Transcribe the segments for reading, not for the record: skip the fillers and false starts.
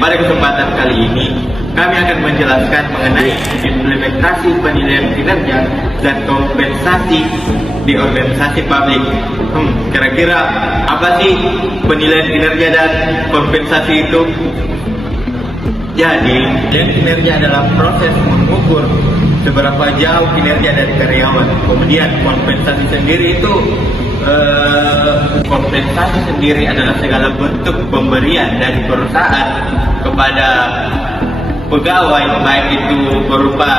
pada kesempatan kali ini kami akan menjelaskan mengenai implementasi penilaian kinerja dan kompensasi di organisasi publik. Kira-kira apa sih penilaian kinerja dan kompensasi itu? Jadi, penilaian kinerja adalah proses mengukur seberapa jauh kinerja dari karyawan. Kemudian kompensasi sendiri itu adalah segala bentuk pemberian dari perusahaan kepada pegawai, baik itu berupa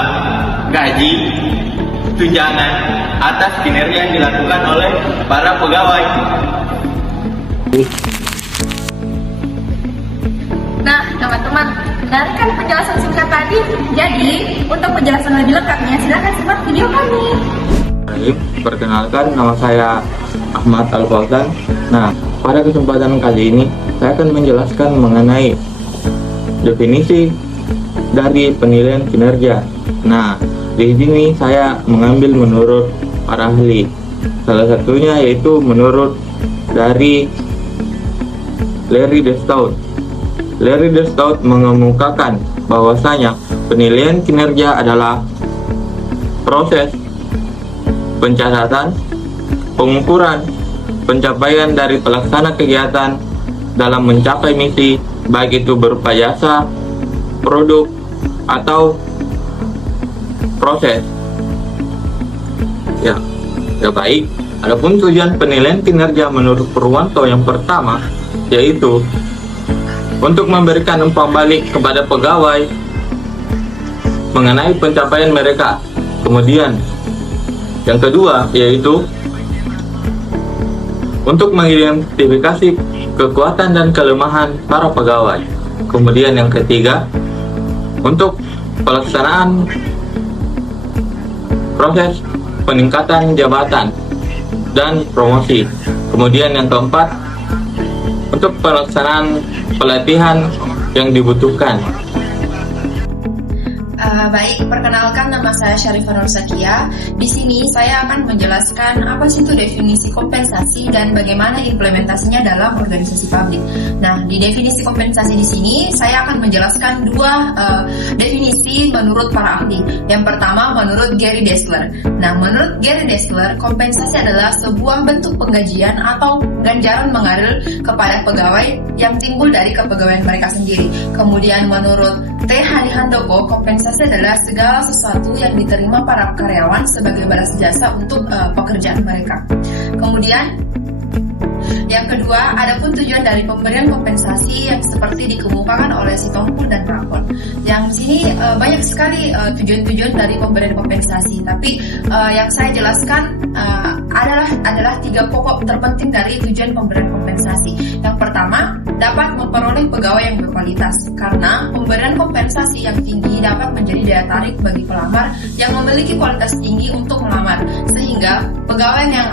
gaji, tunjangan atas kinerja yang dilakukan oleh para pegawai. Nah, teman-teman, dengarkan penjelasan singkat tadi. Jadi, untuk penjelasan lebih lengkapnya, silakan simak video kami. Baik, perkenalkan, nama saya Ahmad Al-Fauzan. Nah, pada kesempatan kali ini saya akan menjelaskan mengenai definisi dari penilaian kinerja. Nah, di sini saya mengambil menurut para ahli. Salah satunya yaitu menurut dari Larry Destout. Larry Destout mengemukakan bahwasanya penilaian kinerja adalah proses pencatatan, pengukuran, pencapaian dari pelaksana kegiatan dalam mencapai misi, baik itu berupa jasa, produk, atau proses. Ya baik. Adapun tujuan penilaian kinerja menurut Purwanto yang pertama yaitu untuk memberikan umpan balik kepada pegawai mengenai pencapaian mereka. Kemudian yang kedua yaitu untuk mengidentifikasi kekuatan dan kelemahan para pegawai. Kemudian yang ketiga untuk pelaksanaan proses peningkatan jabatan dan promosi. Kemudian yang keempat untuk pelaksanaan pelatihan yang dibutuhkan. Baik, perkenalkan, nama saya Syarifah Nur Sakia. Di sini saya akan menjelaskan apa sih itu definisi kompensasi dan bagaimana implementasinya dalam organisasi publik. Nah, di definisi kompensasi di sini saya akan menjelaskan dua definisi menurut para ahli. Yang pertama menurut Gary Dessler. Nah, menurut Gary Dessler, kompensasi adalah sebuah bentuk penggajian atau ganjaran mengalir kepada pegawai yang timbul dari kepegawaian mereka sendiri. Kemudian menurut T. Hani Handoko, kompensasi adalah segala sesuatu yang diterima para karyawan sebagai balas jasa untuk pekerjaan mereka. Kemudian yang kedua, adapun tujuan dari pemberian kompensasi yang seperti dikemukakan oleh Sitompul dan Rakon. Yang di sini banyak sekali tujuan-tujuan dari pemberian kompensasi, tapi yang saya jelaskan adalah tiga pokok terpenting dari tujuan pemberian kompensasi. Yang pertama, dapat memperoleh pegawai yang berkualitas, karena pemberian kompensasi yang tinggi dapat menjadi daya tarik bagi pelamar yang memiliki kualitas tinggi untuk melamar, sehingga pegawai yang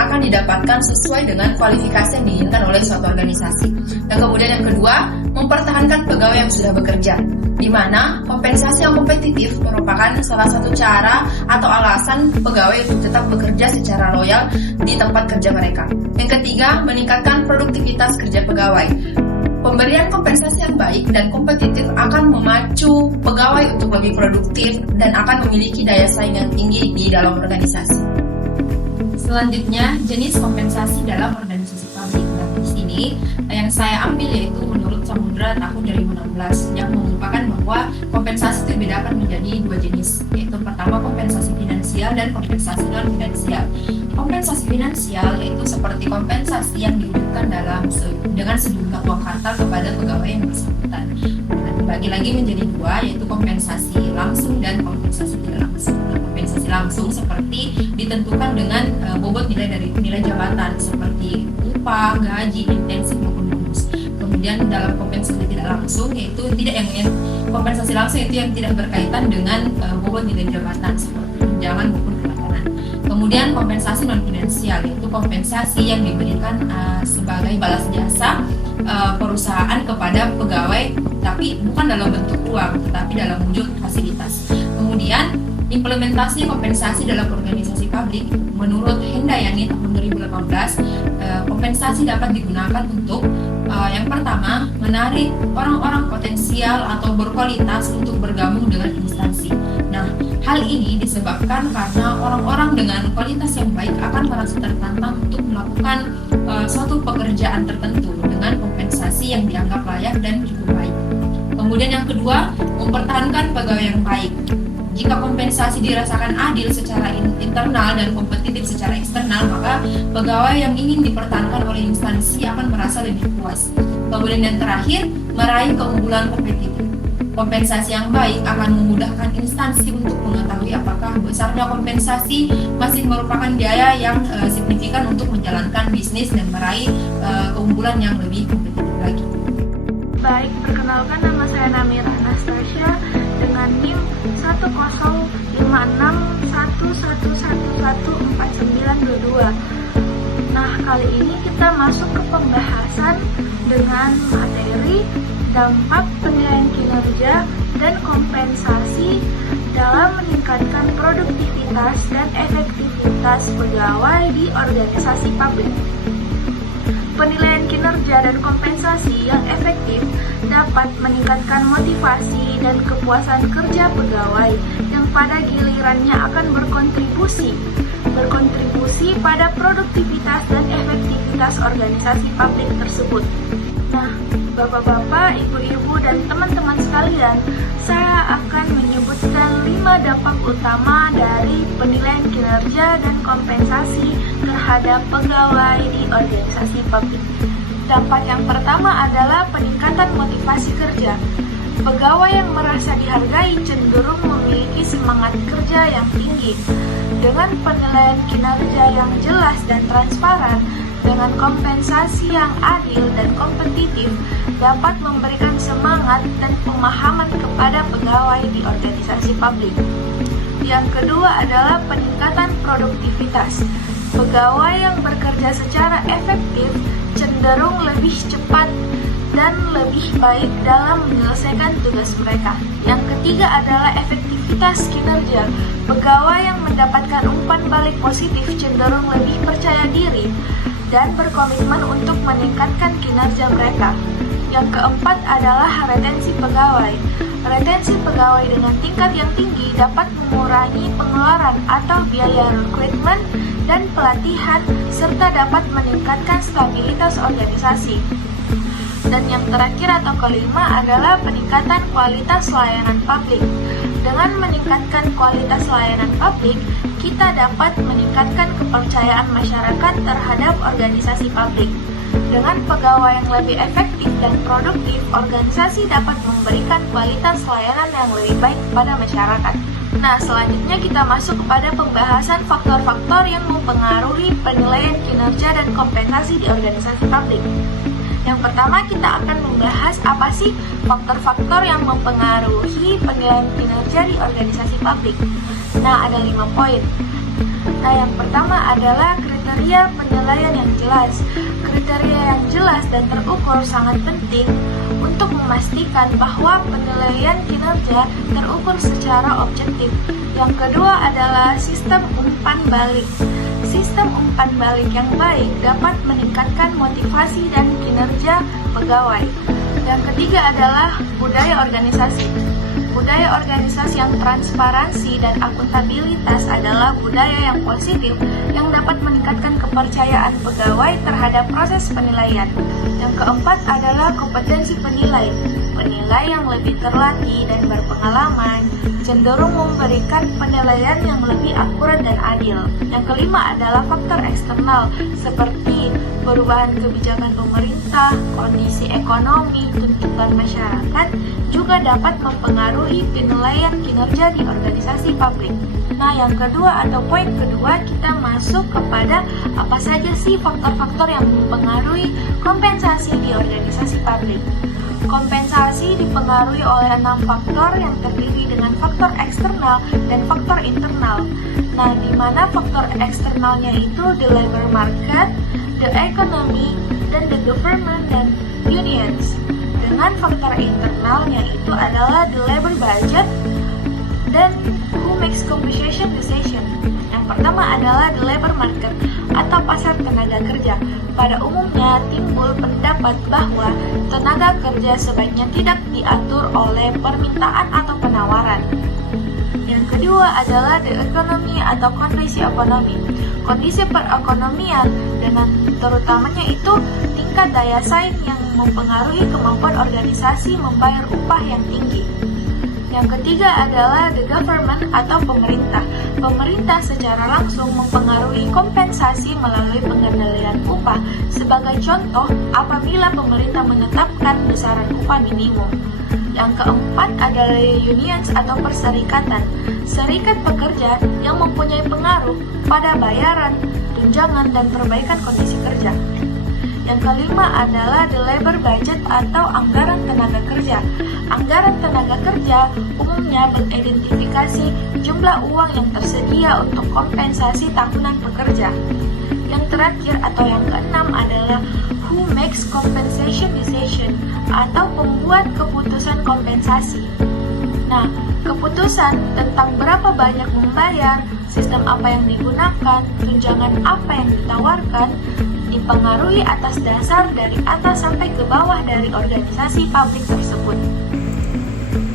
akan didapatkan sesuai dengan kualifikasi yang diinginkan oleh suatu organisasi. Dan kemudian yang kedua, mempertahankan pegawai yang sudah bekerja, di mana kompensasi yang kompetitif merupakan salah satu cara atau alasan pegawai untuk tetap bekerja secara loyal di tempat kerja mereka. Yang ketiga, meningkatkan produktivitas kerja pegawai. Pemberian kompensasi yang baik dan kompetitif akan memacu pegawai untuk lebih produktif dan akan memiliki daya saing yang tinggi di dalam organisasi. Selanjutnya, jenis kompensasi dalam organisasi publik. Nah, di sini yang saya ambil yaitu menurut Samudra tahun 2016 yang mengungkapkan bahwa kompensasi itu dibedakan menjadi dua jenis, yaitu pertama kompensasi finansial dan kompensasi non finansial. Kompensasi finansial yaitu seperti kompensasi yang diwujudkan dengan sejumlah uang kartal kepada pegawai yang bersangkutan. Nah, dibagi lagi menjadi dua, yaitu kompensasi langsung dan kompensasi tidak langsung. Nah, kompensasi langsung seperti ditentukan dengan bobot nilai jabatan seperti upah, gaji, intensif maupun bonus. Kemudian dalam kompensasi tidak langsung yaitu kompensasi langsung itu yang tidak berkaitan dengan bobot nilai jabatan seperti tunjangan maupun pelatihan. Kemudian kompensasi non finansial yaitu kompensasi yang diberikan sebagai balas jasa perusahaan kepada pegawai, tapi bukan dalam bentuk uang tetapi dalam wujud fasilitas. Kemudian implementasi kompensasi dalam organisasi publik menurut Hendayani tahun 2018, kompensasi dapat digunakan untuk yang pertama, menarik orang-orang potensial atau berkualitas untuk bergabung dengan instansi. Nah, hal ini disebabkan karena orang-orang dengan kualitas yang baik akan merasa tertantang untuk melakukan suatu pekerjaan tertentu dengan kompensasi yang dianggap layak dan cukup baik. Kemudian yang kedua, mempertahankan pegawai yang baik. Jika kompensasi dirasakan adil secara internal dan kompetitif secara eksternal, maka pegawai yang ingin dipertahankan oleh instansi akan merasa lebih puas. Kemudian yang terakhir, meraih keunggulan kompetitif. Kompensasi yang baik akan memudahkan instansi untuk mengetahui apakah besarnya kompensasi masih merupakan biaya yang signifikan untuk menjalankan bisnis dan meraih keunggulan yang lebih kompetitif lagi. Baik, perkenalkan nama saya Namira Anastasia dengan NIM 1056111114922. Nah, kali ini kita masuk ke pembahasan dengan materi dampak penilaian kinerja dan kompensasi dalam meningkatkan produktivitas dan efektivitas pegawai di organisasi publik. Penilaian kinerja dan kompensasi yang efektif dapat meningkatkan motivasi dan kepuasan kerja pegawai yang pada gilirannya akan berkontribusi pada produktivitas dan efektivitas organisasi publik tersebut. Nah, Bapak-bapak, Ibu-ibu, dan teman-teman sekalian, saya akan menyebutkan 5 dampak utama dari penilaian kinerja dan kompensasi terhadap pegawai di organisasi publik. Dampak yang pertama adalah peningkatan motivasi kerja. Pegawai yang merasa dihargai cenderung memiliki semangat kerja yang tinggi. Dengan penilaian kinerja yang jelas dan transparan, dengan kompensasi yang adil dan kompetitif, dapat memberikan semangat dan pemahaman kepada pegawai di organisasi publik. Yang kedua adalah peningkatan produktivitas. Pegawai yang bekerja secara efektif cenderung lebih cepat dan lebih baik dalam menyelesaikan tugas mereka. Yang ketiga adalah efektivitas kinerja. Pegawai yang mendapatkan umpan balik positif cenderung lebih percaya diri dan berkomitmen untuk meningkatkan kinerja mereka. Yang keempat adalah retensi pegawai. Retensi pegawai dengan tingkat yang tinggi dapat mengurangi pengeluaran atau biaya rekrutmen dan pelatihan, serta dapat meningkatkan stabilitas organisasi. Dan yang terakhir atau kelima adalah peningkatan kualitas layanan publik. Dengan meningkatkan kualitas layanan publik, kita dapat meningkatkan kepercayaan masyarakat terhadap organisasi publik. Dengan pegawai yang lebih efektif dan produktif, organisasi dapat memberikan kualitas layanan yang lebih baik kepada masyarakat. Nah, selanjutnya kita masuk kepada pembahasan faktor-faktor yang mempengaruhi penilaian kinerja dan kompensasi di organisasi publik. Yang pertama, kita akan membahas apa sih faktor-faktor yang mempengaruhi penilaian kinerja di organisasi publik. Nah, ada 5 poin. Nah, yang pertama adalah kriteria penilaian yang jelas. Kriteria yang jelas dan terukur sangat penting untuk memastikan bahwa penilaian kinerja terukur secara objektif. Yang kedua adalah sistem umpan balik. Sistem umpan balik yang baik dapat meningkatkan motivasi dan kinerja pegawai. Yang ketiga adalah budaya organisasi. Budaya organisasi yang transparansi dan akuntabilitas adalah budaya yang positif yang dapat meningkatkan kepercayaan pegawai terhadap proses penilaian. Yang keempat adalah kompetensi penilai. Penilai yang lebih terlatih dan berpengalaman cenderung memberikan penilaian yang lebih akurat dan adil. Yang kelima adalah faktor eksternal seperti perubahan kebijakan pemerintah, kondisi ekonomi, tuntutan masyarakat juga dapat mempengaruhi penilaian kinerja di organisasi publik. Nah, yang kedua atau poin kedua, kita masuk kepada apa saja sih faktor-faktor yang mempengaruhi kompensasi di organisasi publik. Kompensasi dipengaruhi oleh 6 faktor yang terdiri dengan faktor eksternal dan faktor internal. Nah, di mana faktor eksternalnya itu the labor market, the economy, dan the government dan unions. Dengan faktor internalnya itu adalah the labor budget dan who makes compensation decision. Yang pertama adalah the labor market atau pasar tenaga kerja. Pada umumnya timbul pendapat bahwa tenaga kerja sebaiknya tidak diatur oleh permintaan atau penawaran. Yang kedua adalah the economy atau kondisi ekonomi. Kondisi perekonomian dengan terutamanya itu tingkat daya saing yang mempengaruhi kemampuan organisasi membayar upah yang tinggi. Yang ketiga adalah the government atau pemerintah. Pemerintah secara langsung mempengaruhi kompensasi melalui pengendalian upah. Sebagai contoh, apabila pemerintah menetapkan besaran upah minimum. Yang keempat adalah unions atau perserikatan. Serikat pekerja yang mempunyai pengaruh pada bayaran, tunjangan, dan perbaikan kondisi kerja. Yang kelima adalah the labor budget atau anggaran tenaga kerja. Anggaran tenaga kerja umumnya mengidentifikasi jumlah uang yang tersedia untuk kompensasi tahunan pekerja. Yang terakhir atau yang keenam adalah who makes compensation decision atau pembuat keputusan kompensasi. Nah, keputusan tentang berapa banyak membayar, sistem apa yang digunakan, tunjangan apa yang ditawarkan, dipengaruhi atas dasar dari atas sampai ke bawah dari organisasi publik tersebut.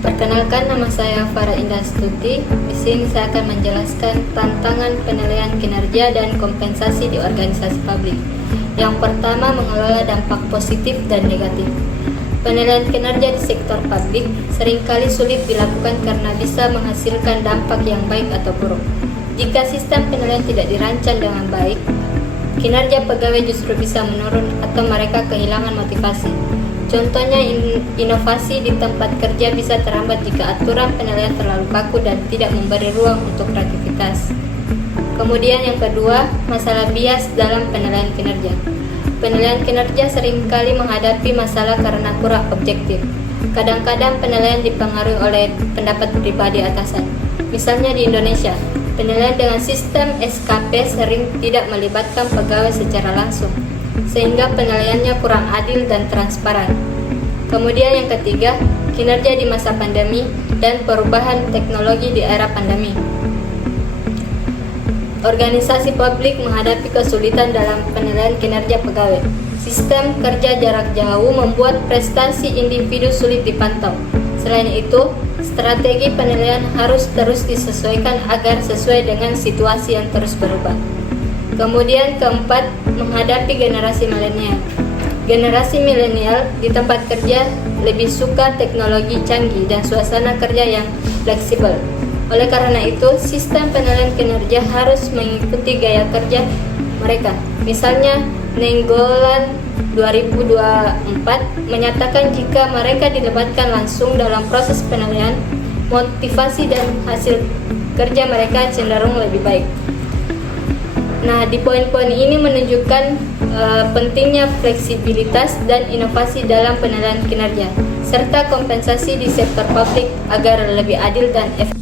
Perkenalkan, nama saya Farah Indah Stuti. Di sini saya akan menjelaskan tantangan penilaian kinerja dan kompensasi di organisasi publik. Yang pertama, mengelola dampak positif dan negatif. Penilaian kinerja di sektor publik seringkali sulit dilakukan karena bisa menghasilkan dampak yang baik atau buruk. Jika sistem penilaian tidak dirancang dengan baik, kinerja pegawai justru bisa menurun atau mereka kehilangan motivasi. Contohnya, inovasi di tempat kerja bisa terhambat jika aturan penilaian terlalu kaku dan tidak memberi ruang untuk kreativitas. Kemudian yang kedua, masalah bias dalam penilaian kinerja. Penilaian kinerja seringkali menghadapi masalah karena kurang objektif. Kadang-kadang penilaian dipengaruhi oleh pendapat pribadi atasan. Misalnya di Indonesia, penilaian dengan sistem SKP sering tidak melibatkan pegawai secara langsung, sehingga penilaiannya kurang adil dan transparan. Kemudian yang ketiga, kinerja di masa pandemi dan perubahan teknologi di era pandemi. Organisasi publik menghadapi kesulitan dalam penilaian kinerja pegawai. Sistem kerja jarak jauh membuat prestasi individu sulit dipantau. Selain itu, strategi penilaian harus terus disesuaikan agar sesuai dengan situasi yang terus berubah. Kemudian keempat, menghadapi generasi milenial. Generasi milenial di tempat kerja lebih suka teknologi canggih dan suasana kerja yang fleksibel. Oleh karena itu, sistem penilaian kinerja harus mengikuti gaya kerja mereka. Misalnya, Nainggolan 2024 menyatakan jika mereka dilibatkan langsung dalam proses penilaian, motivasi dan hasil kerja mereka cenderung lebih baik. Nah, di poin-poin ini menunjukkan pentingnya fleksibilitas dan inovasi dalam penilaian kinerja, serta kompensasi di sektor publik agar lebih adil dan efektif.